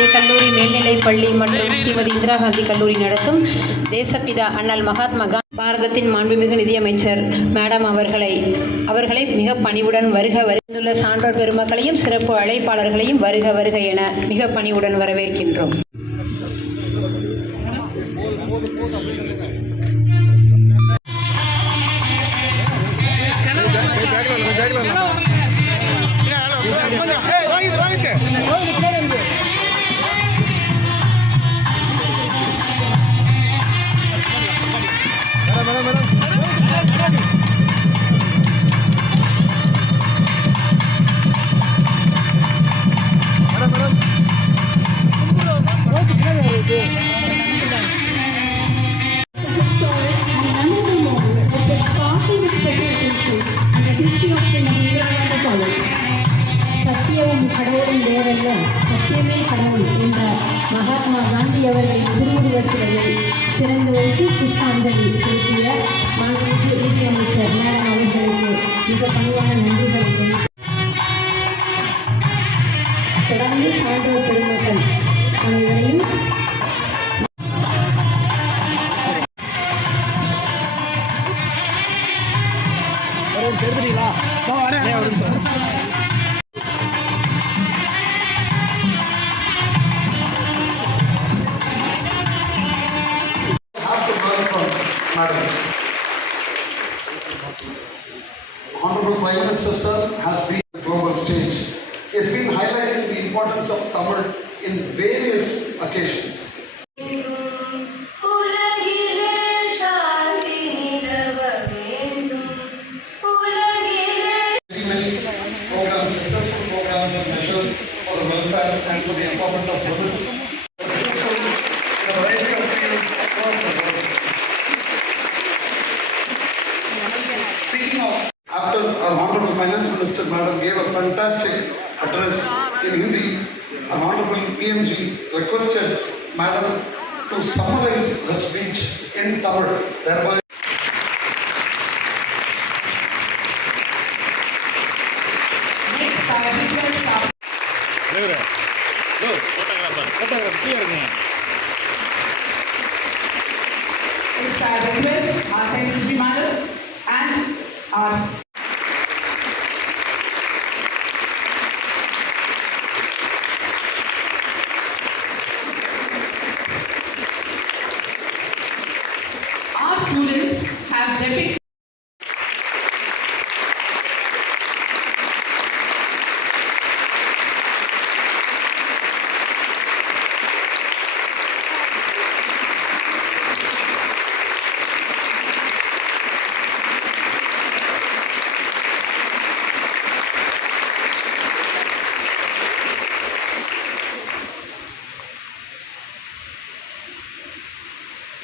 தேசிய கல்லூரி மேல்நிலைப் பள்ளி மற்றும் ஸ்ரீமதி இந்திரா காந்தி கல்லூரி நடத்தும் தேசப்பிதா அண்ணல் மகாத்மா காந்தி பாரதத்தின் மாண்புமிகு நிதியமைச்சர் மேடம் அவர்களை மிக பணிவுடன் வருக வருந்துள்ள சான்றோர் பெருமக்களையும் சிறப்பு அழைப்பாளர்களையும் வருக வருக என மிக பணிவுடன் வரவேற்கின்றோம். சத்தியமும் கடவுளும் வேறல்ல, சத்தியமே கடவுள் என்ற மகாத்மா காந்தி அவர்களின் திருவுருவச் சிலையை திறந்து வைத்து புஷ்பாஞ்சலி செலுத்திய மாண்புமிகு நிதியமைச்சர் மேடம் அவர்களுக்கு மிக பணிவான நன்றிகளை தெரிவித்து தொடர்ந்து சான்றோர் பெருமக்கள் அனைவரையும் Honorable Prime Minister Sir has been on the global stage. He has been highlighting the importance of Tamil in various occasions. Many programs, successful programs and measures for the welfare and for the empowerment of women. Successful in a variety of fields across the world. Speaking of, after our Honorable Finance Minister Madam gave a fantastic address in Hindi, our Honorable PMG requested Madam to summarize her speech in Tamil, thereby Next, I request our Secretary Madam and our students have depicted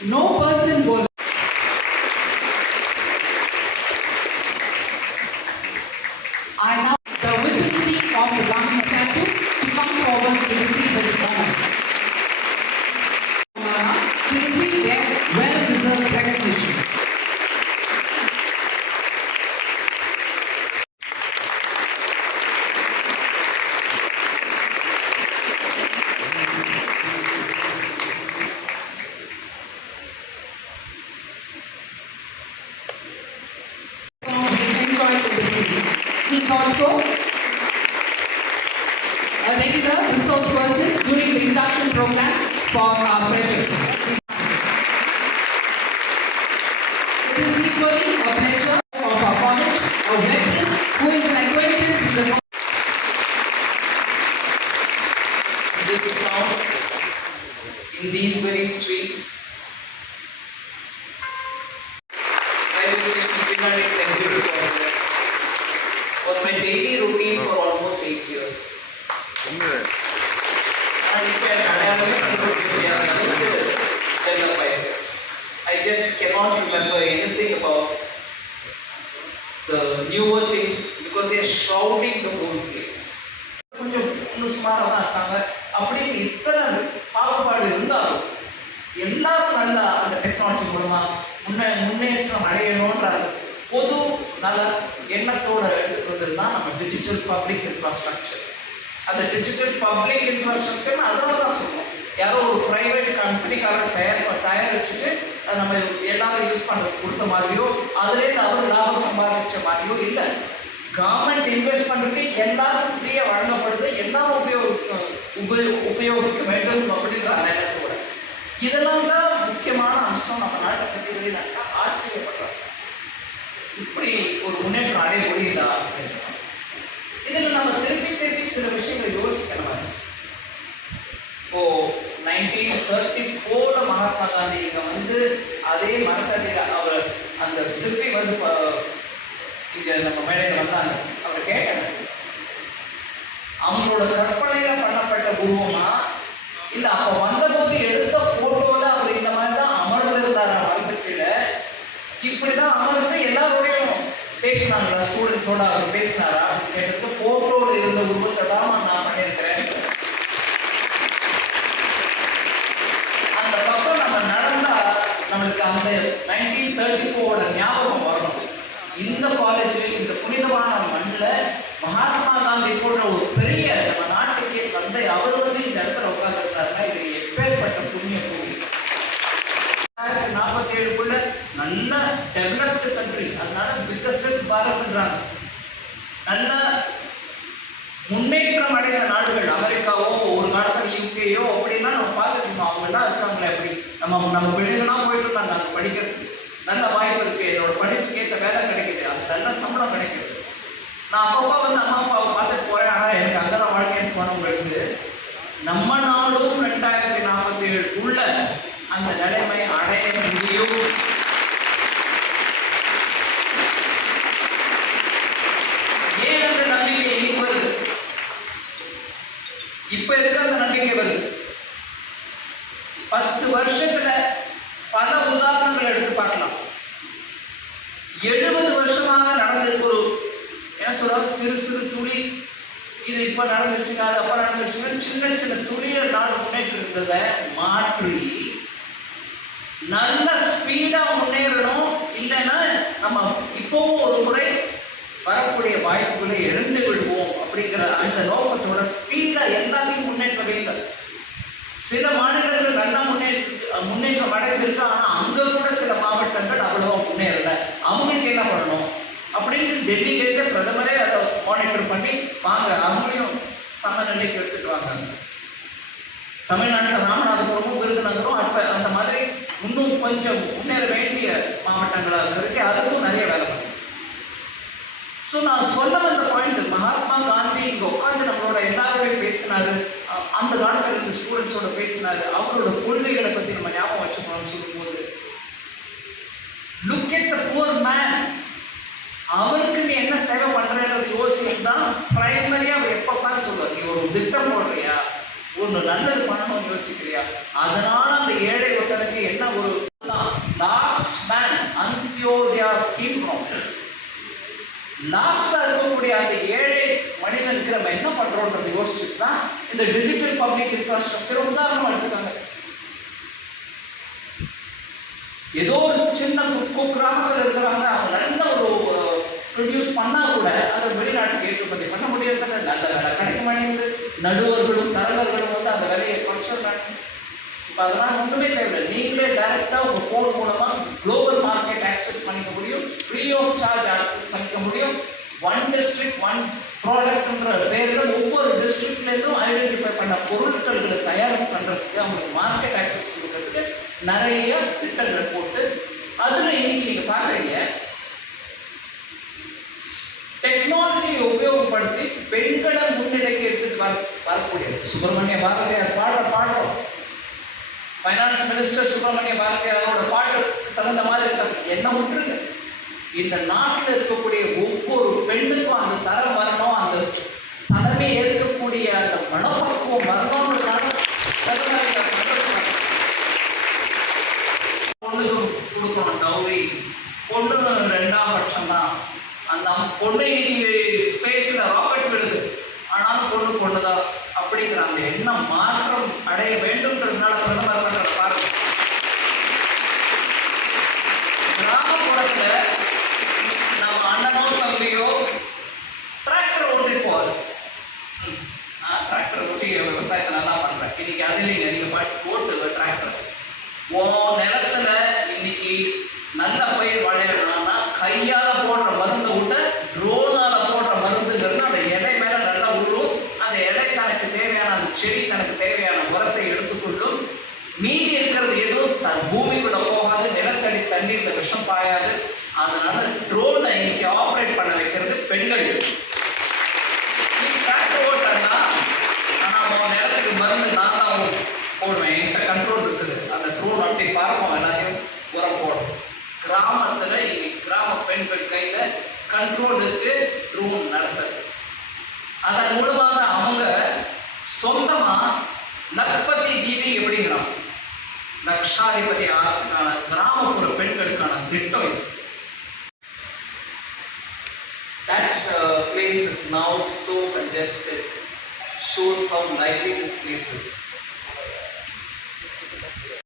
no person was I now the vicinity of the Gandhi statue to come forward to receive its honors. To receive their well-deserved recognition. He is also a regular resource person during the induction program for our freshers. It is equally a pleasure of our college, a veteran who is an acquaintance with the this sound in these very streets. Was my daily routine for almost 8 years. I just cannot remember anything about the newer things because they are shrouding the whole place. கொஞ்சம் சுமாராக தான் இருக்காங்க அப்படின்னு இத்தனை பாகுபாடு இருந்தாலும் எல்லாரும் நல்லா அந்த டெக்னாலஜி மூலமாக முன்னேற்றம் அடையணுன்ற பொது நல எண்ணத்தோட இருக்கிறது தான் நம்ம டிஜிட்டல் பப்ளிக் இன்ஃப்ராஸ்ட்ரக்சர். அந்த டிஜிட்டல் பப்ளிக் இன்ஃப்ராஸ்ட்ரக்சர் அதோட தான் சொல்லுவோம். யாரோ ஒரு ப்ரைவேட் கம்பெனிக்காரர் தயாரிச்சுட்டு அதை நம்ம எல்லாரும் யூஸ் பண்ணுறது கொடுத்த மாதிரியோ அதுலேருந்து அவர் லாபம் சம்பாதிச்ச மாதிரியோ இல்லை. கவர்மெண்ட் இன்வெஸ்ட் பண்ணிட்டு எல்லாருக்கும் ஃப்ரீயாக வழங்கப்படுது, எல்லாரும் உபயோகிக்க வேண்டும் அப்படின்ற நிலையத்தோட. இதெல்லாம் தான் முக்கியமான அம்சம். நம்ம நாட்டை பற்றி வெளியினாக்கா ஆச்சரியப்படுறாங்க, இப்படி ஒரு முன்னேற்றம் அடைய முடியுதா அப்படின்னா. இதில் நம்ம திருப்பி சில விஷயங்களை யோசிக்கணும். இப்போ 1934 மகாத்மா காந்தி இங்கே அதே மரத்தடியில் அவர் அந்த சிற்பி இங்கே நம்ம மேடையில் வந்தாங்க. அவர் கேட்டாங்க, அவங்களோட கற்பனையில் பண்ணப்பட்ட உருவமா இல்லை அப்போ வந்தபோது எடுத்த ஃபோட்டோவில் அவர் இந்த மாதிரி தான் அமர்ந்திருந்தார் மரத்துக்குள்ள, இப்படி தான் அமர்ந்து எல்லாரோடையும் பேசினாங்களா, ஸ்டூடெண்ட்ஸோட அவர் பேசினாரா அப்படின்னு கேட்டதுக்கு ஃபோட்டோவில் இருந்த உருவத்தை தான் நான் பண்ணியிருக்கிறேன். அந்த பக்கம் நம்ம நடந்தால் நம்மளுக்கு அந்த 1934 ஞாபகம் வரணும். இந்த காலேஜில் இந்த புனிதமான மண்ணில் மகாத்மா காந்தி போன்ற ஒரு பெரிய நம்ம நாட்டுக்கே தந்தை அவர் இந்த இடத்துல உட்கார்ந்துருக்காருன்னா இது எப்பேற்பட்ட புண்ணிய பூமி. 1947க்குள்ள நல்ல டெவலப்டு கண்ட்ரி, அதனால விகசித் பாரத்ன்றாங்க. நல்ல முன்னேற்றம் அடைந்த நாடுகள் அமெரிக்காவோ ஒரு காலத்தில் யூகேயோ அப்படின்னா நம்ம பார்த்துருக்கோம். அவங்கெல்லாம் இருக்காங்களே அப்படி நம்ம வெளியிலாம் போயிட்டு இருந்தாங்க. அங்கே படிக்கிறதுக்கு நல்ல வாய்ப்பு இருக்குது, என்னோட படிப்புக்கு ஏற்ற வேலை கிடைக்குது, அது நல்ல சம்பளம் கிடைக்குது. நான் அப்பப்போ அம்மா அப்பாவை பார்த்துட்டு போகிறேன். ஆனால் எனக்கு அங்கே தான் வாழ்க்கைன்னு போனவங்களுக்கு நம்ம நாடும் 2047க்குள்ள அந்த நிலைமை அடைய முடியும். ஏன் அந்த நம்பிக்கை இன்னைக்கு வருது? இப்ப இருக்க அந்த நம்பிக்கை வருது. 10 வருஷத்துல பல உதாரணங்கள் எடுத்து பார்க்கலாம். 70 வருஷமாக நடந்திருக்கு ஒரு என்ன சொல்றாங்க, சிறு துளி, இது இப்ப நடந்துருச்சுங்க, அது அப்ப நடந்துருச்சுங்க, சின்ன துளிய நாடு முன்னேற்றம் இருந்ததை மாற்றி நல்ல ஸ்பீடா முன்னேறணும். இல்லைன்னா நம்ம இப்பவும் ஒரு முறை வரக்கூடிய வாய்ப்புகளை இழந்து விடுவோம் அப்படிங்கிற அந்த நோக்கத்தோட ஸ்பீடா எல்லாத்தையும் முன்னேற்ற வைத்த சில மாநிலங்கள் நல்லா முன்னேற்றம் அடைந்திருக்கு. ஆனால் அங்கே கூட சில மாவட்டங்கள் அவ்வளவா முன்னேறல. அவங்களுக்கு என்ன பண்ணணும் அப்படின்னு டெல்லியிலேருந்து பிரதமரே அதை மானிட்டர் பண்ணி வாங்க அவங்களையும் சமநிலைக்கு எடுத்துட்டு வாங்க. தமிழ்நாட்டில் ராமநாதபுரமும் விருதுநகரும் அப்போ அந்த மாதிரி இன்னும் கொஞ்சம் முன்னேற வேண்டிய மாவட்டங்களாக இருக்கு. அதுக்கும் நிறைய வேலை பண்ணும். ஸோ நான் சொல்ல வந்த பாயிண்ட், மகாத்மா காந்தி இங்கே உட்காந்து நம்மளோட எல்லாருமே பேசினாரு, அந்த காலத்தில் இருந்த ஸ்டூடெண்ட்ஸோட பேசினாரு, அவங்களோட கொள்கைகளை பற்றி நம்ம ஞாபகம் வச்சுக்கணும்னு சொல்லும்போது look at the poor man, அவருக்கு நீ என்ன சேவை பண்ணுறேன்றது யோசிச்சு தான் பிரைமரியாக அவர் எப்போ சொல்லுவார். நீ ஒரு திட்டம் போடுறியா, ஒன்று நல்லது பண்ணணும்னு யோசிக்கிறியா, அதனால அந்த ஏழை மக்களுக்கு என்ன ஒரு லாஸ்ட் மேன் அந்தியோதயா ஸ்கீம் லாஸ்டா இருக்கக்கூடிய அந்த ஏழை மனிதனுக்கு நம்ம என்ன பண்றோம்ன்றதை யோசிச்சுட்டு தான் இந்த டிஜிட்டல் பப்ளிக் இன்ஃப்ராஸ்ட்ரக்சர் உதாரணமா எடுத்துக்காங்க. ஏதோ ஒரு சின்ன கிராமத்தில் இருக்கிறாங்க, அவங்க நல்ல ஒரு ப்ரொடியூஸ் பண்ணா கூட அதை வெளிநாட்டுக்கு ஏற்றுமதி பண்ண முடியறதுல நல்ல வேலை கிடைக்க மாட்டேங்குது. நடுவர்களும் தரகர்களும் அந்த விலையை குறைச்சிடுறாங்க. இப்போ அதெல்லாம் ஒன்றுமே தேவையில்லை, நீங்களே டைரெக்டாக உங்கள் ஃபோன் மூலமாக குளோபல் மார்க்கெட் ஆக்சஸ் பண்ணிக்க முடியும், ஃப்ரீ ஆஃப் சார்ஜ் ஆக்சஸ் பண்ணிக்க முடியும். 1 district 1 ப்ராடக்ட்ன்ற பேரில் ஒவ்வொரு டிஸ்ட்ரிக்ட்லேருந்தும் ஐடென்டிஃபை பண்ண பொருட்களை தயார் பண்ணுறதுக்கு அவங்களுக்கு மார்க்கெட் ஆக்சஸ் கொடுக்கறதுக்கு நிறைய திட்டங்கள் போட்டு அதில் இன்னைக்கு நீங்கள் பார்க்குறீங்க டெக்னாலஜியை உபயோகப்படுத்தி பெண்களை முன்னிலைக்கு எடுத்துட்டு வரக்கூடியது. சுப்பிரமணிய பாரதியார் பாடுறோம், ஃபைனான்ஸ் மினிஸ்டர் சுப்பிரமணிய பாரதியாரோட பாட்டு தகுந்த மாதிரி என்ன விட்டுருங்க. இந்த நாட்டில் இருக்கக்கூடிய ஒவ்வொரு பெண்ணுக்கும் அந்த தரம் வரணும், அந்த தலைமை ஏற்கக்கூடிய அந்த மனப்பக்குவம் வரணும்ன்றதுனால பொண்ணுக்கு கொடுக்கணும் டவுரி. பொண்ணு 2ஆம் பட்சம் தான். அந்த பொண்ணு ஸ்பேஸில் ராக்கெட் விடுது, ஆனாலும் பொண்ணு தான் அப்படிங்கிற அந்த எண்ணம் மாற்றம் அடைய வேண்டும்ன்றதுனால பிரதமர் பண்ற பாருங்க. கிராமப்புறத்தில் நம்ம அண்ணனோ தம்பியோ டிராக்டர் ஓட்டிட்டு போவார். விஷம் பாயாது. அதனால ட்ரோனை இன்னைக்கு ஆப்ரேட் பண்ண வைக்கிறது பெண்கள். நீ டிராக்டர் ஓட்டுறா, ஆனால் அவன் நேரத்துக்கு மருந்து நான் தான் போடுவேன், என்கிட்ட கண்ட்ரோல் இருக்குது. அந்த ட்ரோன் அப்படி பார்ப்போம், எல்லாத்தையும் உரம் போடும். கிராமத்தில் இன்னைக்கு கிராம பெண்கள் கையில் கண்ட்ரோல் இருக்கு, ட்ரோன் நடத்துது. அதன் மூலமாக அவங்க சொந்தமாக லக்பதி தீதி எப்படிங்கிறான், லக்ஷாதிபதி ஆகிறதுக்கான கிராமப்புற பெண்களுக்கான திட்டம் இது. That place is now so congested, shows how lively this place is.